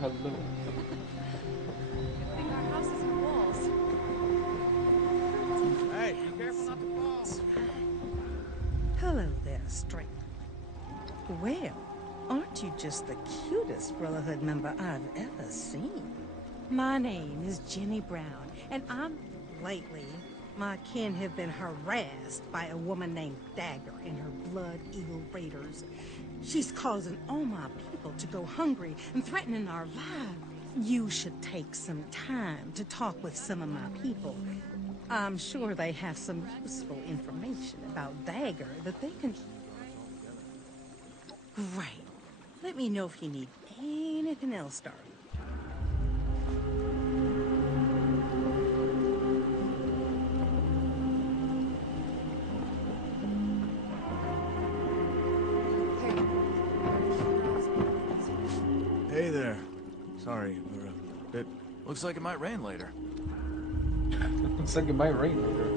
Hello. Good thing our house isn't walls. Hey, be careful not to fall. Hello there, stranger. Well, aren't you just the cutest Brotherhood member I've ever seen? My name is Jenny Brown, and lately, my kin have been harassed by a woman named Dagger and her Blood Eagle Raiders. She's causing all my people to go hungry and threatening our lives. You should take some time to talk with some of my people. I'm sure they have some useful information about Dagger that they can... Great. Let me know if you need anything else, darling. Hey there. Sorry, we're a bit... Looks like it might rain later. Looks like it might rain later.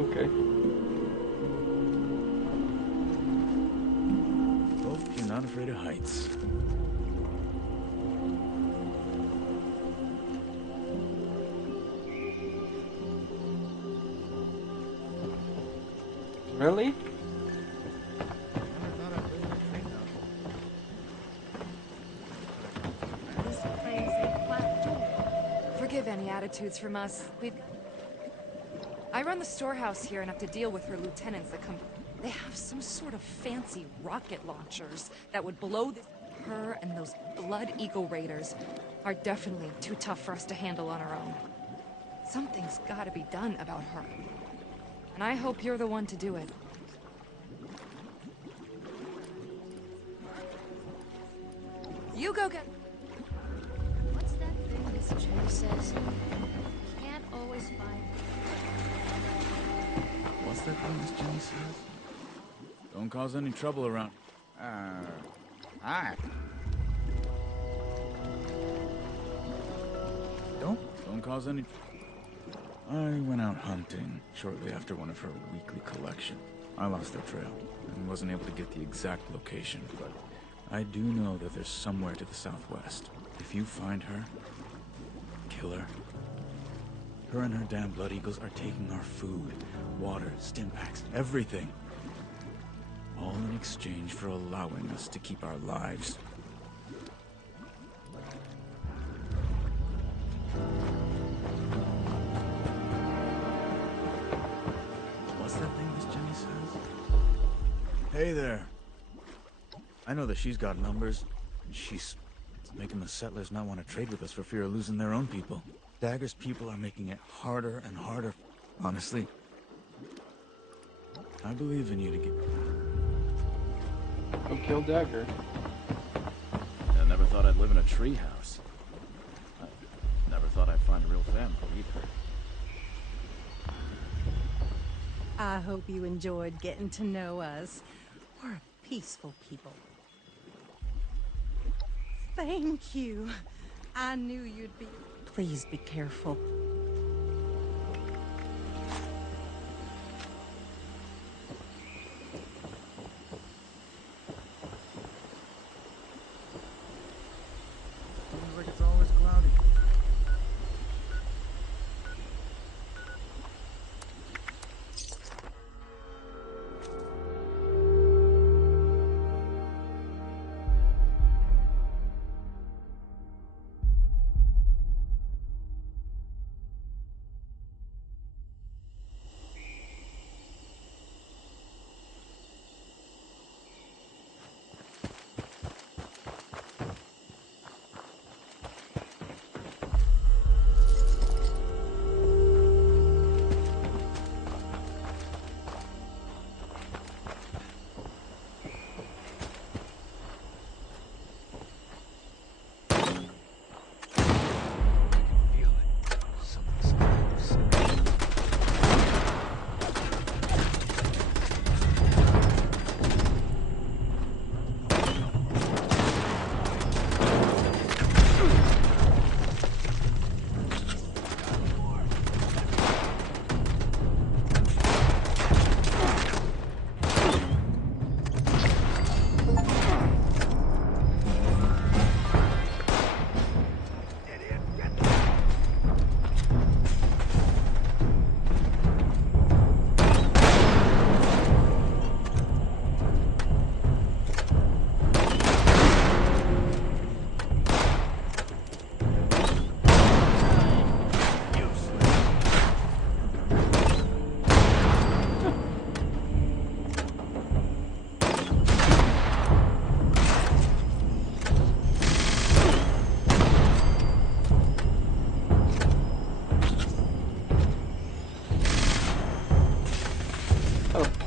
Okay. Hope you're not afraid of heights. Really? Never thought I'd live in a tree house. This place ain't flat. Forgive any attitudes from us. I run the storehouse here and have to deal with her lieutenants that come... They have some sort of fancy rocket launchers that would blow this... Her and those Blood Eagle Raiders are definitely too tough for us to handle on our own. Something's gotta be done about her. And I hope you're the one to do it. You go get... What's that thing Miss Cherry says? Can't always find... What's that thing Miss Jenny says? Don't cause any trouble around... Hi. Don't cause any... I went out hunting shortly after one of her weekly collections. I lost their trail and wasn't able to get the exact location, but I do know that there's somewhere to the southwest. If you find her, kill her. Her and her damn Blood Eagles are taking our food, water, stim packs, everything. All in exchange for allowing us to keep our lives. What's that thing Miss Jenny says? Hey there. I know that she's got numbers, and she's making the settlers not want to trade with us for fear of losing their own people. Dagger's people are making it harder and harder. Honestly, I believe in you to get... Go kill Dagger. I never thought I'd live in a treehouse. I never thought I'd find a real family either. I hope you enjoyed getting to know us. We're a peaceful people. Thank you. I knew you'd be... Please be careful. Seems like it's always cloudy.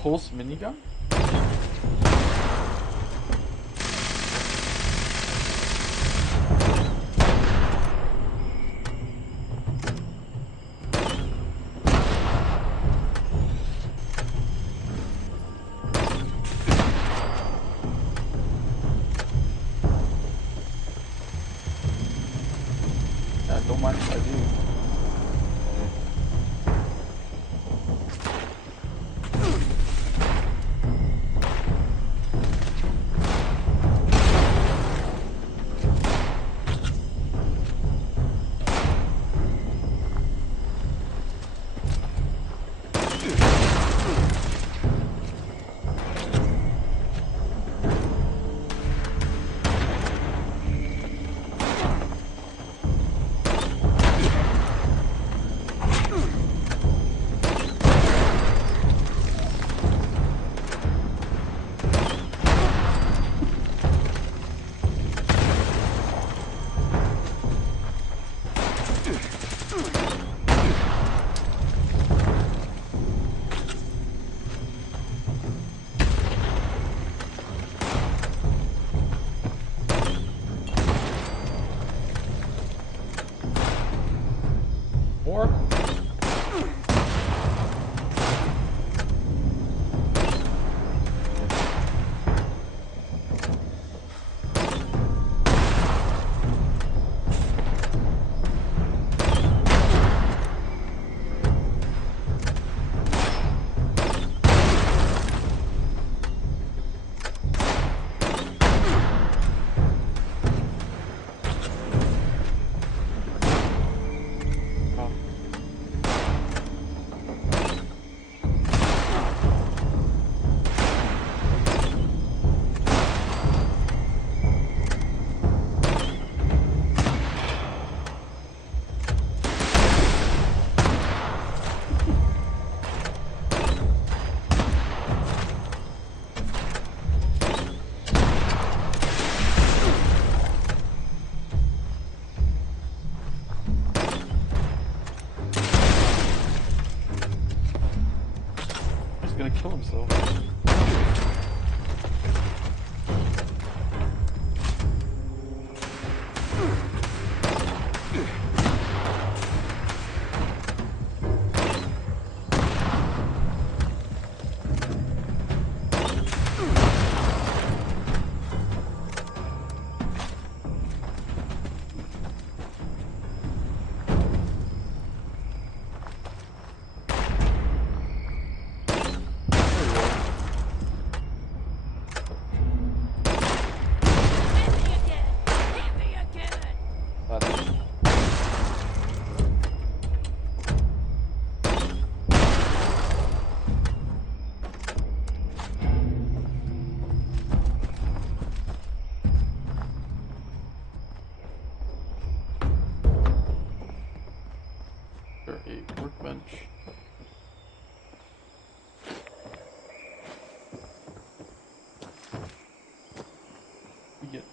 pulse minigun? Yeah, don't mind if I do. More? Oh. He's gonna kill himself. There a workbench. We get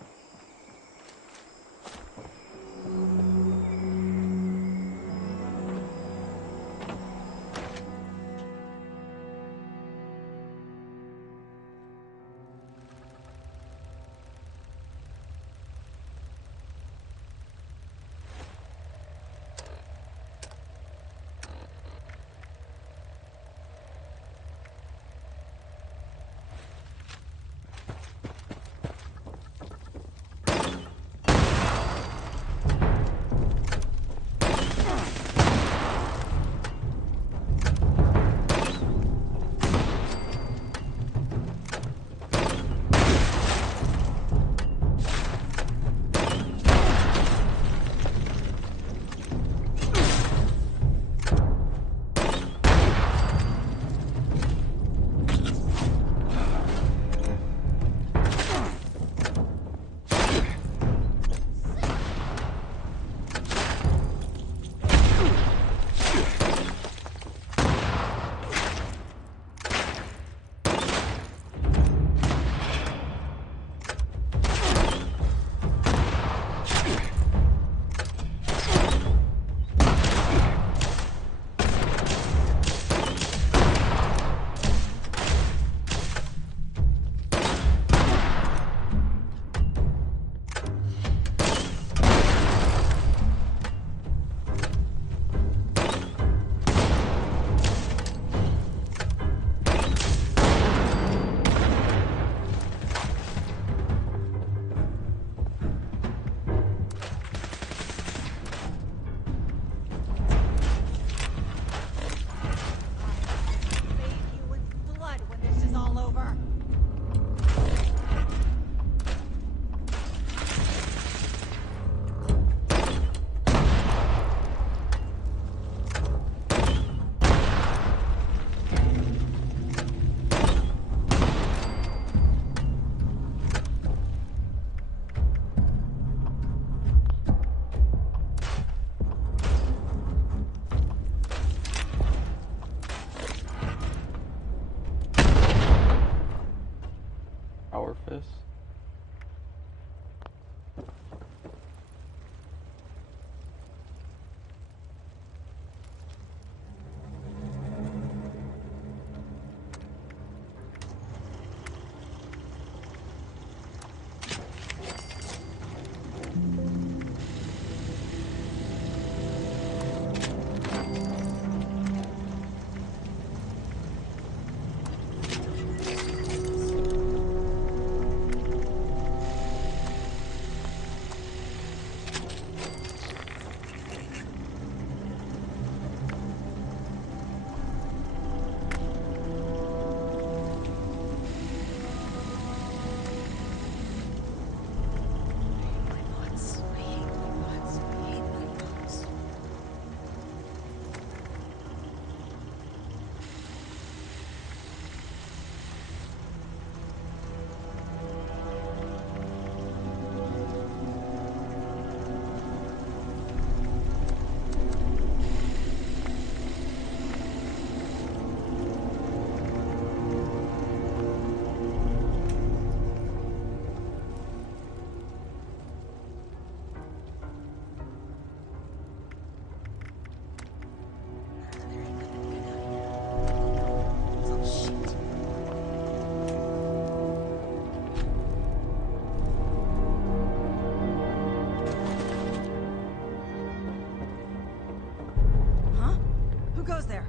goes there?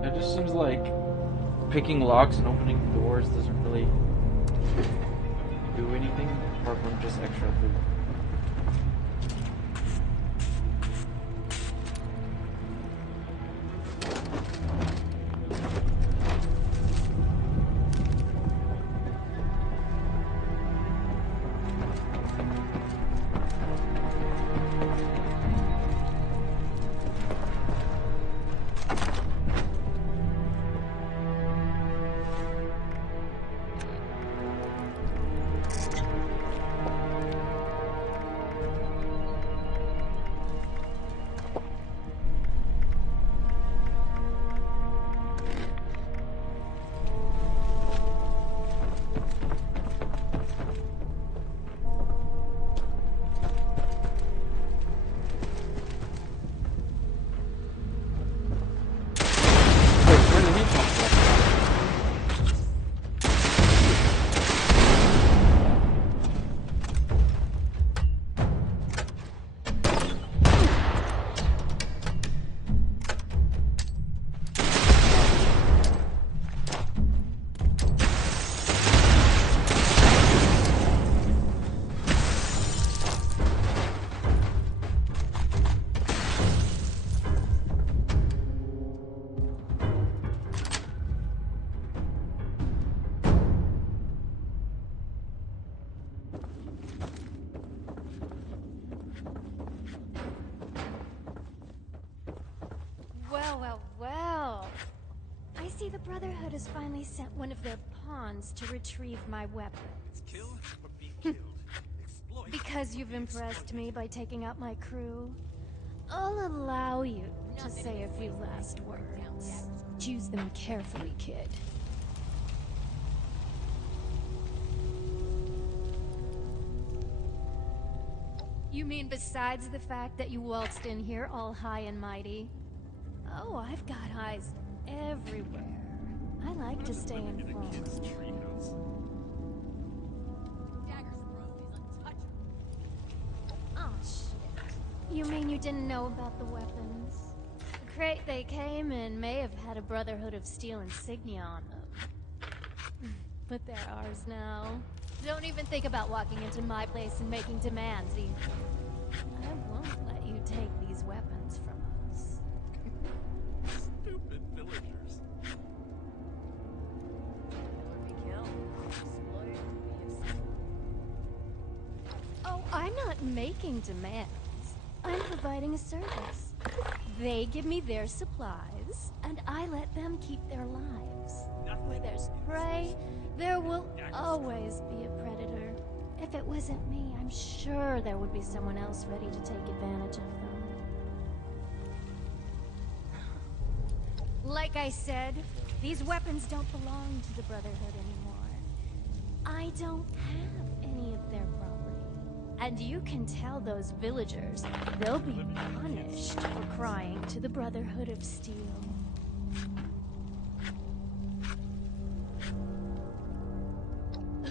It just seems like picking locks and opening doors doesn't really do anything apart from just extra loot. Where did he come from? Well, well, well. I see the Brotherhood has finally sent one of their pawns to retrieve my weapons. Kill or be killed. Exploit. Because you've impressed me by taking out my crew, I'll allow you to say a few last words. Choose them carefully, kid. You mean besides the fact that you waltzed in here all high and mighty? Oh, I've got eyes everywhere. I like to stay informed. Treehouse. Oh, shit. You mean you didn't know about the weapons? The crate they came in may have had a Brotherhood of Steel insignia on them. But they're ours now. Don't even think about walking into my place and making demands either. I won't let you take these weapons from us. Stupid villagers. Oh, I'm not making demands. I'm providing a service. They give me their supplies, and I let them keep their lives. Where there's prey, there will always be a predator. If it wasn't me, I'm sure there would be someone else ready to take advantage of them. Like I said, these weapons don't belong to the Brotherhood anymore. I don't have any of their property. And you can tell those villagers they'll be punished for crying to the Brotherhood of Steel.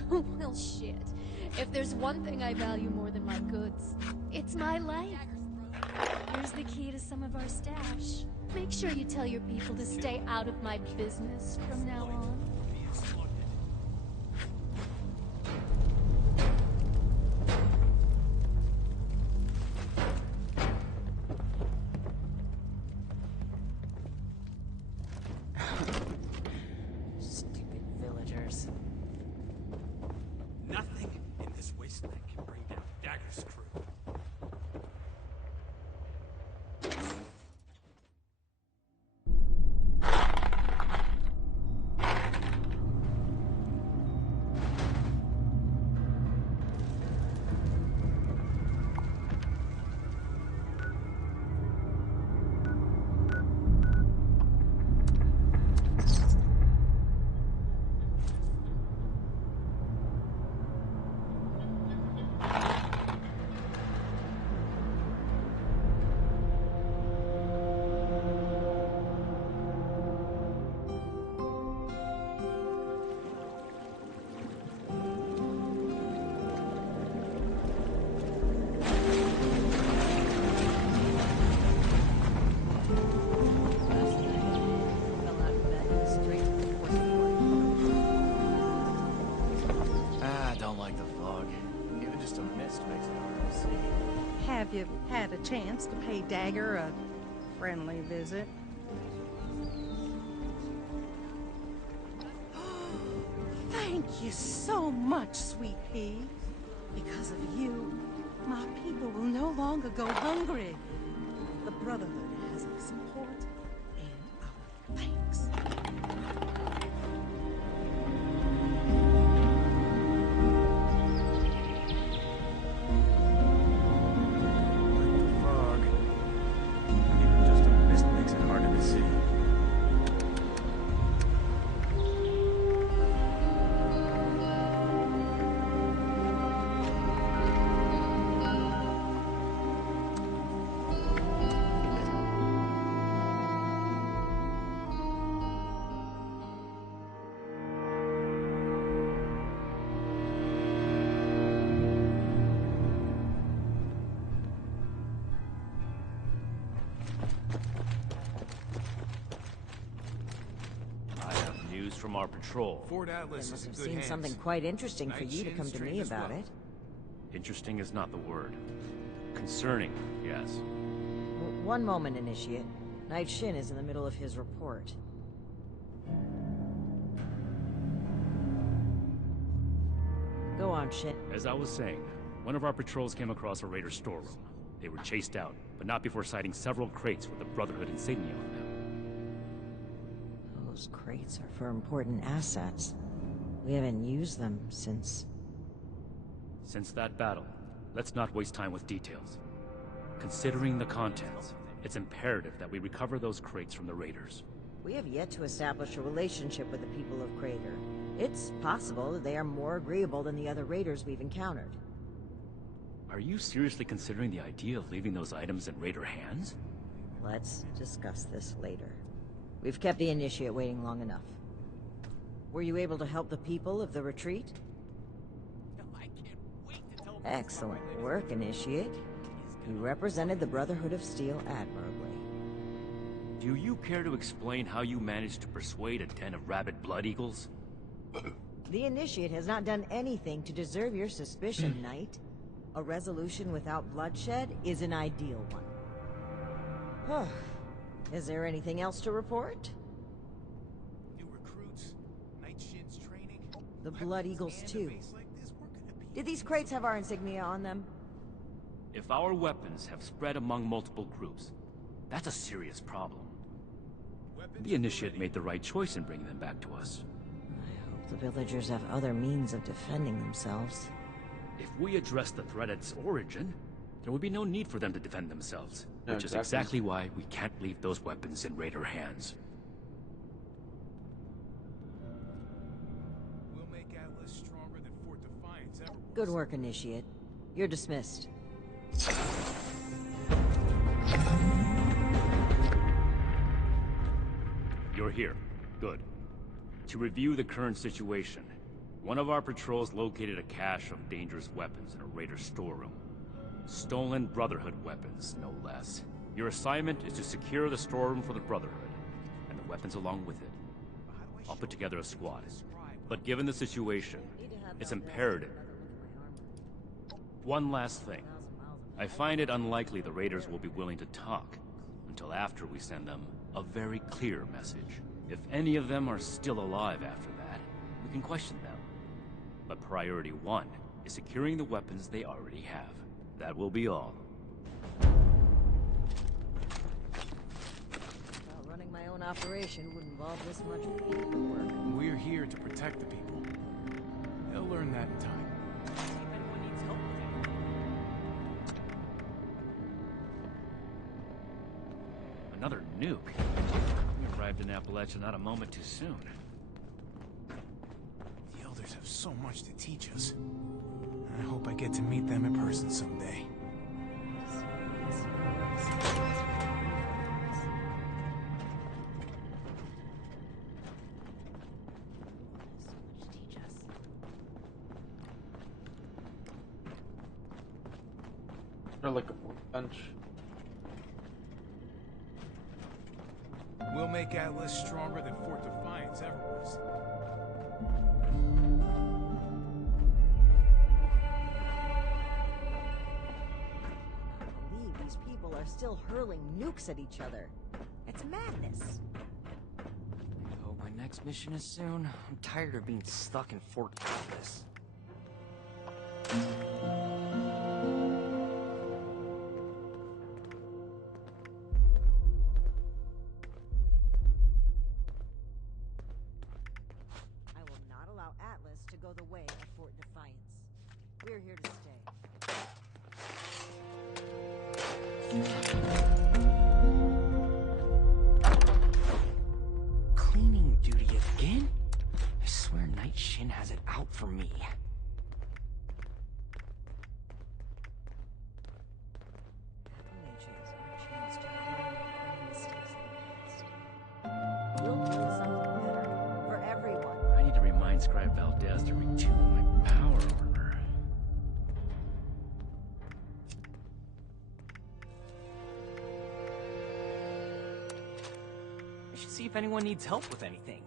Well, shit. If there's one thing I value more than my goods, it's my life. Here's the key to some of our stash. Make sure you tell your people to stay out of my business from now on. Stupid villagers. Nothing in this wasteland can bring down Dagger's crew. Have you had a chance to pay Dagger a friendly visit? Thank you so much, sweet pea. Because of you, my people will no longer go hungry. The Brotherhood has our support and our thanks. Fog. Even just a mist makes it harder to see. I have news from our patrol. Fort Atlas They is must in have good seen hands. something quite interesting for Night you to Shin's come to trained me as about well. it. Interesting is not the word. Concerning, yes. One moment, Initiate. Night Shin is in the middle of his report. Go on, Shin. As I was saying, one of our patrols came across a raider storeroom. They were chased out, but not before sighting several crates with the Brotherhood insignia on them. Those crates are for important assets. We haven't used them since... Since that battle, let's not waste time with details. Considering the contents, it's imperative that we recover those crates from the raiders. We have yet to establish a relationship with the people of Crater. It's possible that they are more agreeable than the other raiders we've encountered. Are you seriously considering the idea of leaving those items in raider hands? Let's discuss this later. We've kept the Initiate waiting long enough. Were you able to help the people of the retreat? I can't wait to tell Excellent work, Initiate. You represented the Brotherhood of Steel admirably. Do you care to explain how you managed to persuade a den of rabid blood eagles? The Initiate has not done anything to deserve your suspicion, Knight. A resolution without bloodshed is an ideal one. Is there anything else to report? New recruits, Night Shin's training. The Blood Eagles, And a too. base like this, we're gonna be Did these crates have our insignia on them? If our weapons have spread among multiple groups, that's a serious problem. weapons The Initiate made the right choice in bringing them back to us. I hope the villagers have other means of defending themselves. If we address the threat at its origin, there would be no need for them to defend themselves. No, Which is exactly. exactly why we can't leave those weapons in raider hands. Good work, Initiate. You're dismissed. You're here. Good. To review the current situation, one of our patrols located a cache of dangerous weapons in a Raider storeroom. Stolen Brotherhood weapons, no less. Your assignment is to secure the storeroom for the Brotherhood, and the weapons along with it. I'll put together a squad. But given the situation, it's imperative. One last thing. I find it unlikely the Raiders will be willing to talk until after we send them a very clear message. If any of them are still alive after that, we can question them. But priority one is securing the weapons they already have. That will be all. Well, running my own operation would involve this much paperwork. We're here to protect the people. They'll learn that in time. See if anyone needs help with anything. Another nuke. We arrived in Appalachia not a moment too soon. The Elders have so much to teach us. I hope I get to meet them in person someday. Or like a bench. We'll make Atlas stronger than Fort Defiance ever was. I can't believe these people are still hurling nukes at each other. It's madness. I hope my next mission is soon. I'm tired of being stuck in Fort Atlas. I will not allow Atlas to go the way of Fort Defiance. We're here to stay. Cleaning duty again? I swear Night Shin has it out for me. Appalachia is our chance to learn from the mistakes of the past. We'll build something better for everyone. I need to remind Scribe Valdez to retune my power armor. I should see if anyone needs help with anything.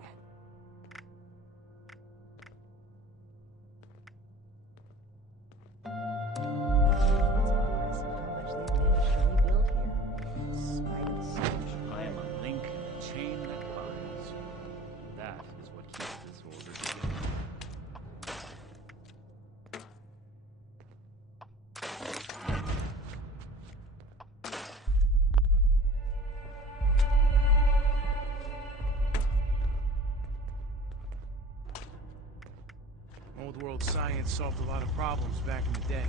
It's impressive how much they've managed to rebuild here, in spite of the siege. I am a link in the chain that binds. That is what keeps this order together. Old world science solved a lot of problems back in the day.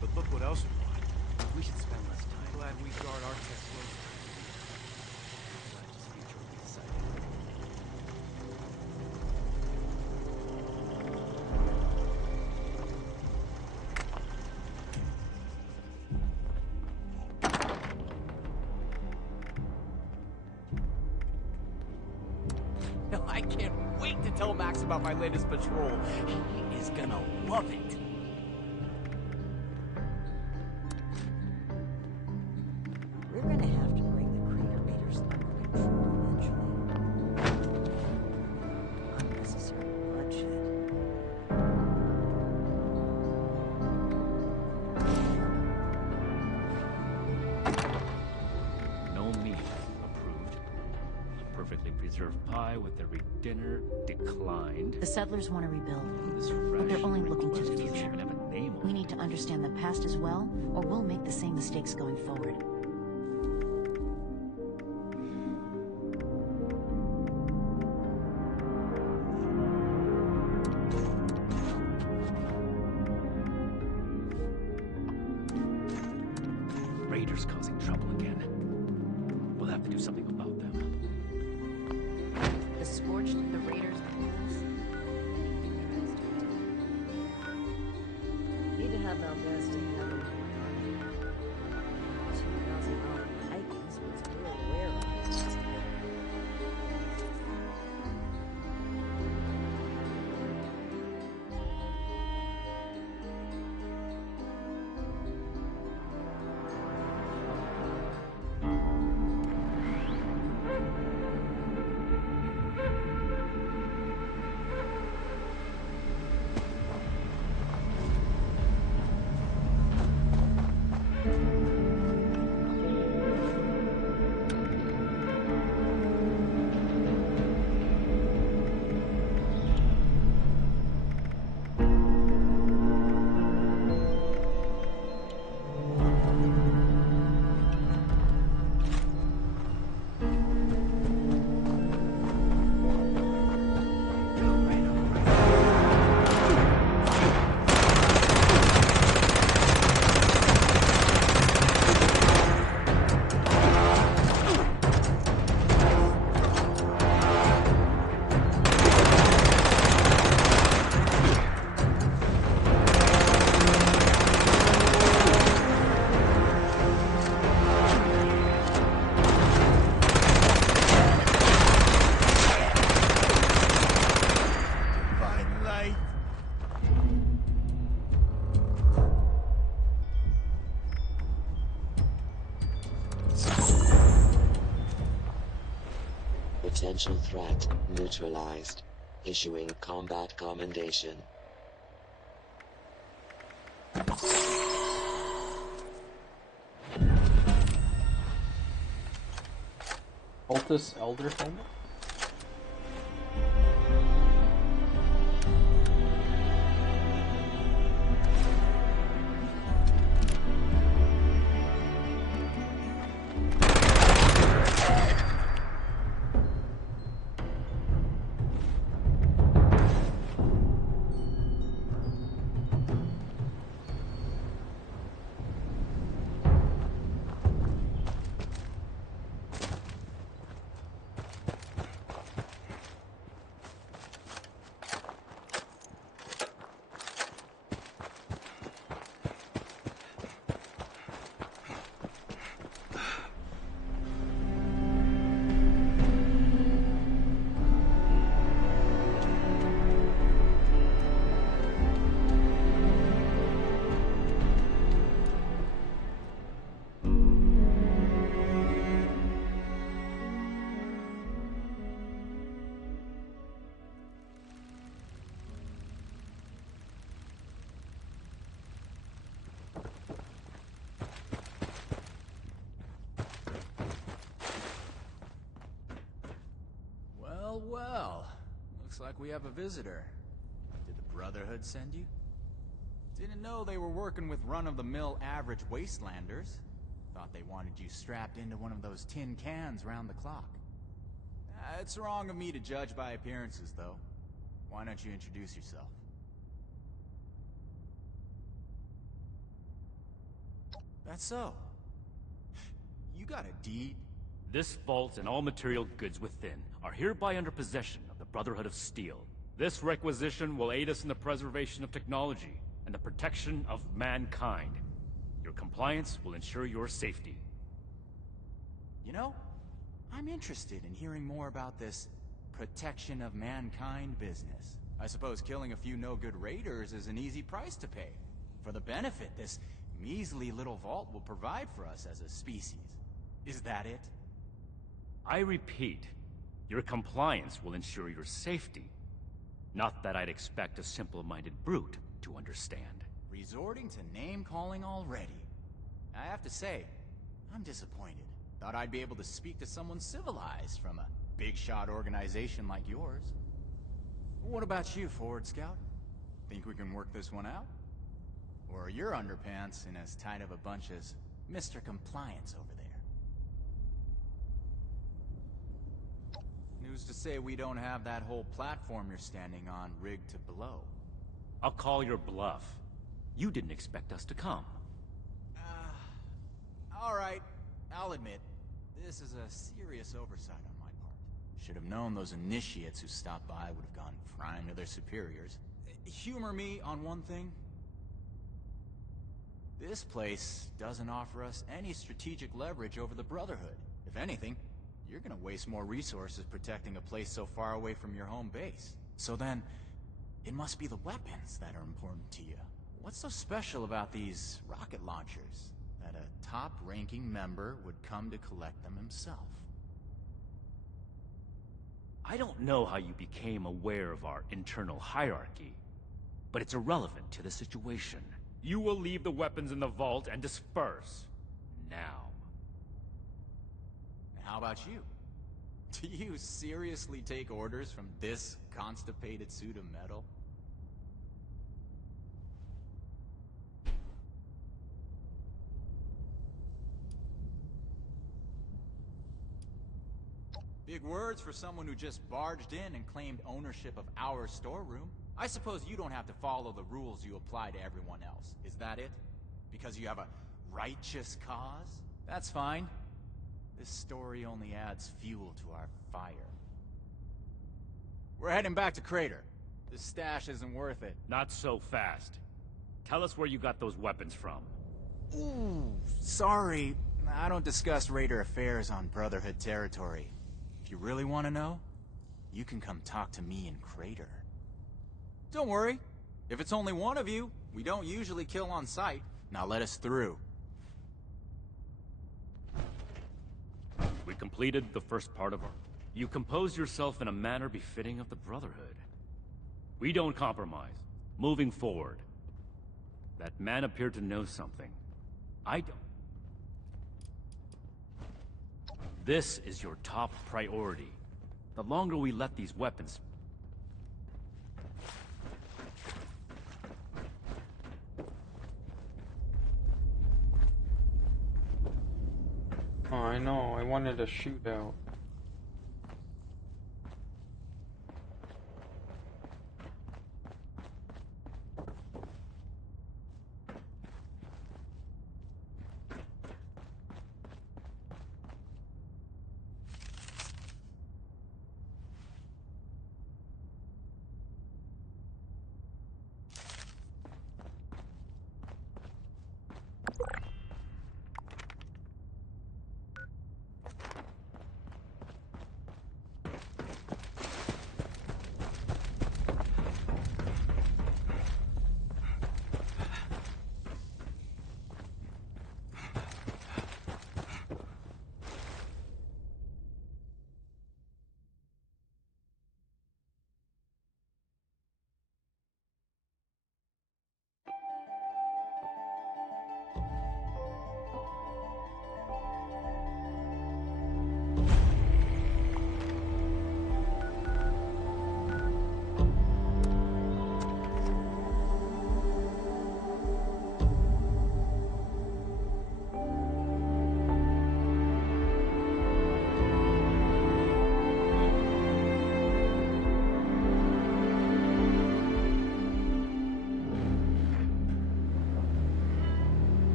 But look what else we want. We should spend less time. I'm glad we guard our tech close. Atlantis' future will be decided. I can't wait to tell Max about my latest patrol. He is gonna love it. We're gonna have to bring the Crater Raiders under control eventually. Unnecessary bloodshed. No meat approved. A perfectly preserved pie with every dinner declined. The settlers want to rebuild, This but they're fresh only looking to the request doesn't future. even have a name on We it. need to understand the past as well, or we'll make the same mistakes going forward. Raiders causing trouble again. We'll have to do something about them. The Scorched, the Raiders, the Ghouls. How about visiting another one? 2,000-hour Vikings was real rare. Potential threat neutralized. Issuing combat commendation. Altus Elder Helmet? Well, looks like we have a visitor. Did the Brotherhood send you? Didn't know they were working with run-of-the-mill average wastelanders. Thought they wanted you strapped into one of those tin cans round the clock. It's wrong of me to judge by appearances, though. Why don't you introduce yourself? That's so. You got a deed? This vault and all material goods within are hereby under possession of the Brotherhood of Steel. This requisition will aid us in the preservation of technology and the protection of mankind. Your compliance will ensure your safety. You know, I'm interested in hearing more about this protection of mankind business. I suppose killing a few no-good raiders is an easy price to pay for the benefit this measly little vault will provide for us as a species. Is that it? I repeat, your compliance will ensure your safety. Not that I'd expect a simple-minded brute to understand. Resorting to name-calling already. I have to say, I'm disappointed. Thought I'd be able to speak to someone civilized from a big-shot organization like yours. What about you, Forward Scout? Think we can work this one out? Or are your underpants in as tight of a bunch as Mr. Compliance over there? Who's to say we don't have that whole platform you're standing on rigged to blow? I'll call your bluff. You didn't expect us to come. Alright, I'll admit, this is a serious oversight on my part. Should have known those initiates who stopped by would have gone crying to their superiors. Humor me on one thing. This place doesn't offer us any strategic leverage over the Brotherhood. If anything, you're gonna waste more resources protecting a place so far away from your home base. So then, it must be the weapons that are important to you. What's so special about these rocket launchers that a top-ranking member would come to collect them himself? I don't know how you became aware of our internal hierarchy, but it's irrelevant to the situation. You will leave the weapons in the vault and disperse. Now. And how about you? Do you seriously take orders from this constipated suit of metal? Big words for someone who just barged in and claimed ownership of our storeroom. I suppose you don't have to follow the rules you apply to everyone else. Is that it? Because you have a righteous cause? That's fine. This story only adds fuel to our fire. We're heading back to Crater. This stash isn't worth it. Not so fast. Tell us where you got those weapons from. Ooh, sorry. I don't discuss Raider affairs on Brotherhood territory. If you really want to know, you can come talk to me in Crater. Don't worry. If it's only one of you, we don't usually kill on sight. Now let us through. We completed the first part of our... You composed yourself in a manner befitting of the Brotherhood. We don't compromise. Moving forward. That man appeared to know something. I don't. This is your top priority. The longer we let these weapons... Oh, I know. I wanted a shootout.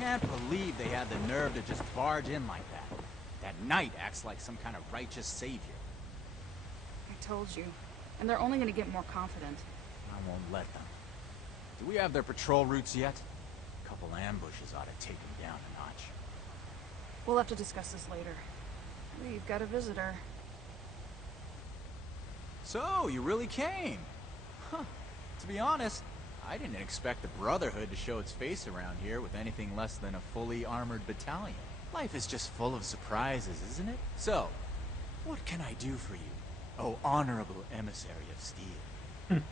can't believe they had the nerve to just barge in like that. That knight acts like some kind of righteous savior. I told you. And they're only gonna get more confident. I won't let them. Do we have their patrol routes yet? A couple ambushes ought to take them down a notch. We'll have to discuss this later. We've got a visitor. So, you really came? Huh. To be honest, I didn't expect the Brotherhood to show its face around here with anything less than a fully armored battalion. Life is just full of surprises, isn't it? So, what can I do for you, oh honorable emissary of steel?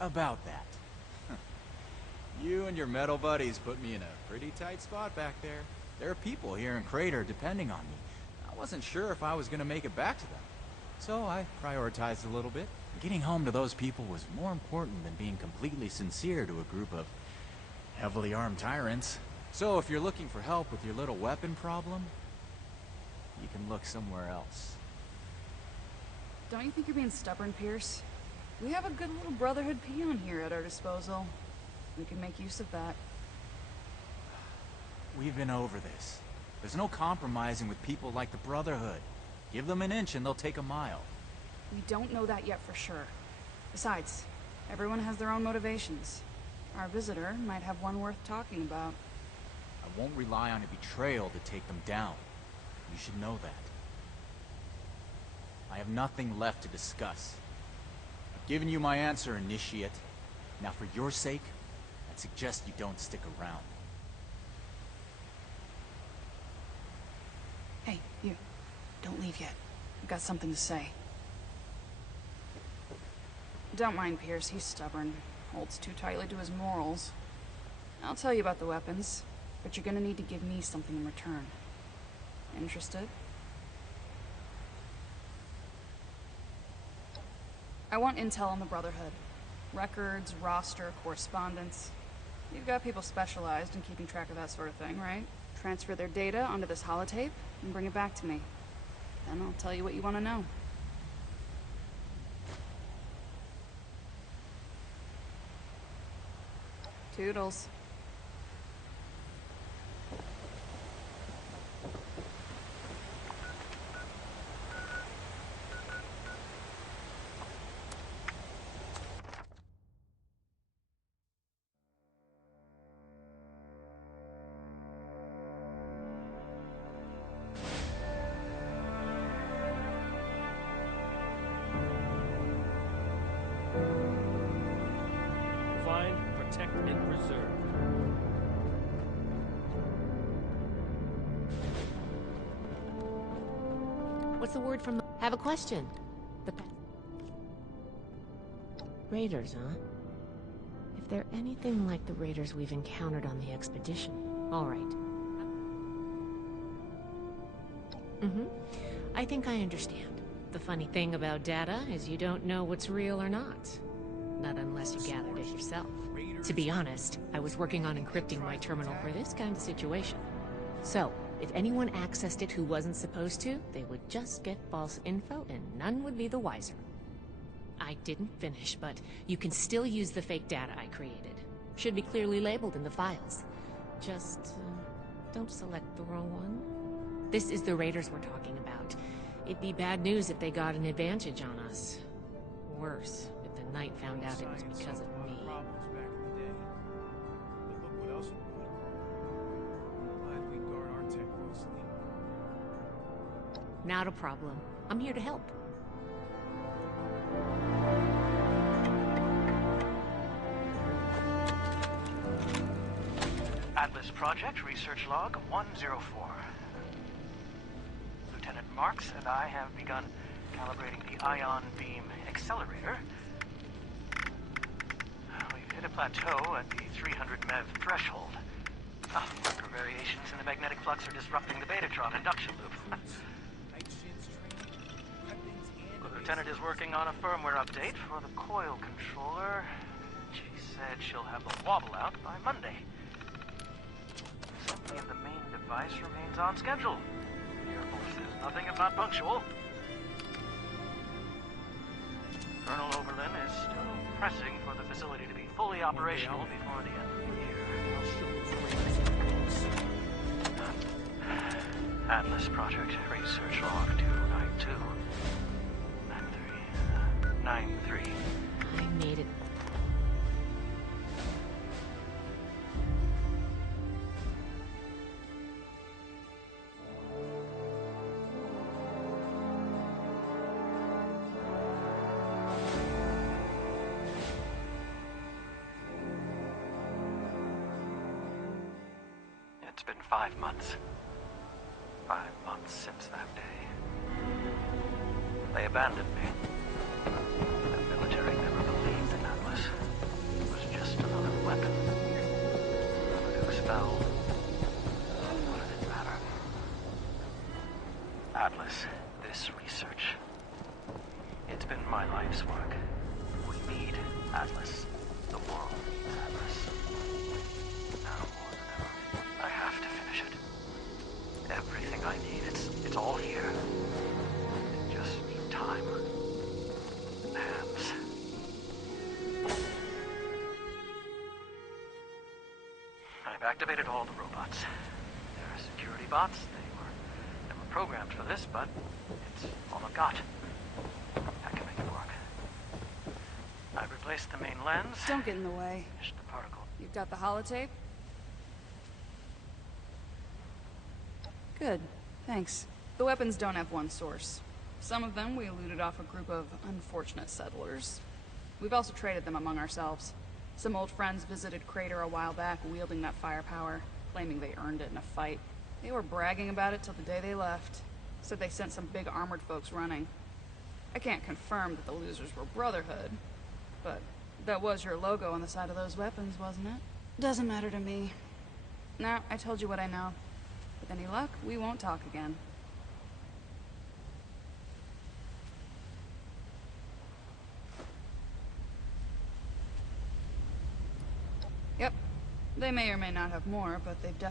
About that. You and your metal buddies put me in a pretty tight spot back there. There are people here in Crater depending on me. I wasn't sure if I was gonna make it back to them. So I prioritized a little bit. Getting home to those people was more important than being completely sincere to a group of heavily armed tyrants. So if you're looking for help with your little weapon problem, you can look somewhere else. Don't you think you're being stubborn, Pierce? We have a good little Brotherhood peon here at our disposal. We can make use of that. We've been over this. There's no compromising with people like the Brotherhood. Give them an inch and they'll take a mile. We don't know that yet for sure. Besides, everyone has their own motivations. Our visitor might have one worth talking about. I won't rely on a betrayal to take them down. You should know that. I have nothing left to discuss. I've given you my answer, Initiate. Now for your sake, I'd suggest you don't stick around. Hey, you. Don't leave yet. I've got something to say. Don't mind Pierce, he's stubborn. Holds too tightly to his morals. I'll tell you about the weapons, but you're gonna need to give me something in return. Interested? I want intel on the Brotherhood. Records, roster, correspondence. You've got people specialized in keeping track of that sort of thing, right? Transfer their data onto this holotape and bring it back to me. Then I'll tell you what you want to know. Toodles. Find, protect, and preserve. What's the word from the... Have a question. The... Raiders, huh? If they're anything like the raiders we've encountered on the expedition. All right. I think I understand. The funny thing about data is you don't know what's real or not. Not unless you gathered it yourself. To be honest, I was working on encrypting my terminal for this kind of situation. So, if anyone accessed it who wasn't supposed to, they would just get false info and none would be the wiser. I didn't finish, but you can still use the fake data I created. Should be clearly labeled in the files. Just, don't select the wrong one. This is the raiders we're talking about. It'd be bad news if they got an advantage on us. Worse, if the Knight found out it was because of me. Not a problem. I'm here to help. Atlas Project Research Log 104. Lieutenant Marks and I have begun calibrating the ion beam accelerator. We've hit a plateau at the 300 MeV threshold. Marker variations in the magnetic flux are disrupting the Betatron induction loop. The Lieutenant is working on a firmware update for the coil controller. She said she'll have the wobble out by Monday. Assembly of the main device remains on schedule. The Air Force is nothing if not punctual. Colonel Oberlin is still pressing for the facility to be fully operational before the end of the year. Atlas Project Research Log 292. 93. I made it. It's been 5 months. 5 months since that day. They abandoned me. The military never believed in Atlas. It was just another weapon. The nukes fell. What did it matter? Atlas, this research. It's been my life's work. We need Atlas. The world needs Atlas. Now more than ever, I have to finish it. Everything I need, it's all here. I just need time. And hands. I've activated all the robots. They're security bots. They were programmed for this, but it's all I've got. I can make it work. I've replaced the main lens. Don't get in the way. Just the particle. You've got the holotape? Good. Thanks. The weapons don't have one source. Some of them we looted off a group of unfortunate settlers. We've also traded them among ourselves. Some old friends visited Crater a while back wielding that firepower, claiming they earned it in a fight. They were bragging about it till the day they left. Said they sent some big armored folks running. I can't confirm that the losers were Brotherhood, but that was your logo on the side of those weapons, wasn't it? Doesn't matter to me. Now, I told you what I know. With any luck, we won't talk again. Yep. They may or may not have more, but they've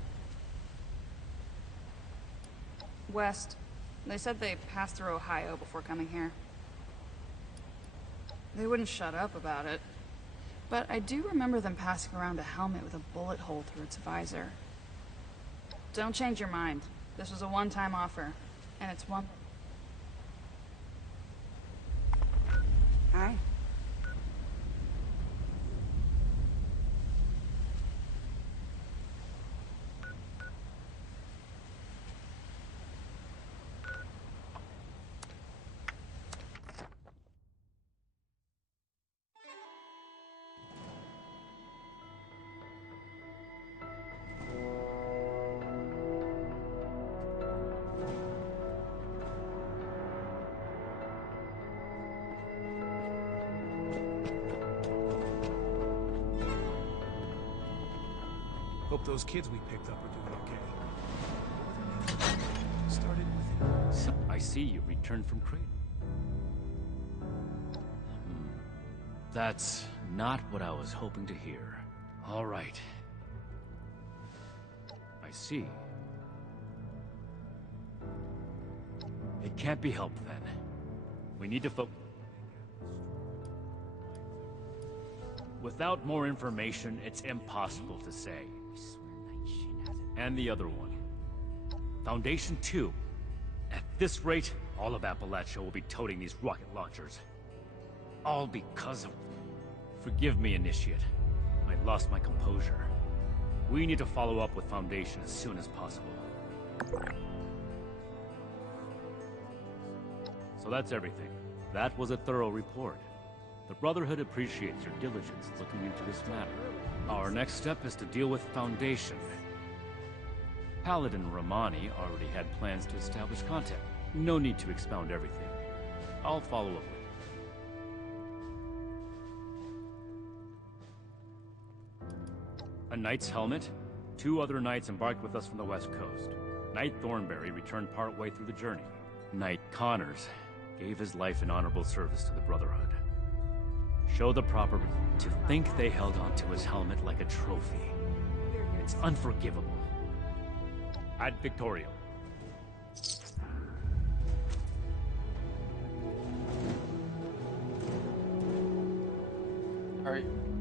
West. They said they passed through Ohio before coming here. They wouldn't shut up about it. But I do remember them passing around a helmet with a bullet hole through its visor. Don't change your mind. This was a one-time offer, and it's one... Hi. Hope those kids we picked up are doing okay. Started with... I see you returned from Crater. That's not what I was hoping to hear. All right. I see. It can't be helped then. We need to Without more information, it's impossible to say. And the other one. Foundation 2. At this rate, all of Appalachia will be toting these rocket launchers. All because of... Forgive me, Initiate. I lost my composure. We need to follow up with Foundation as soon as possible. So that's everything. That was a thorough report. The Brotherhood appreciates your diligence looking into this matter. Our next step is to deal with Foundation. Paladin Romani already had plans to establish contact. No need to expound everything. I'll follow up with a knight's helmet. 2 other knights embarked with us from the west coast. Knight Thornberry returned partway through the journey. Knight Connors gave his life in honorable service to the Brotherhood. Show the proper... To think they held onto his helmet like a trophy. It's unforgivable. Ad Victoriam. Alright.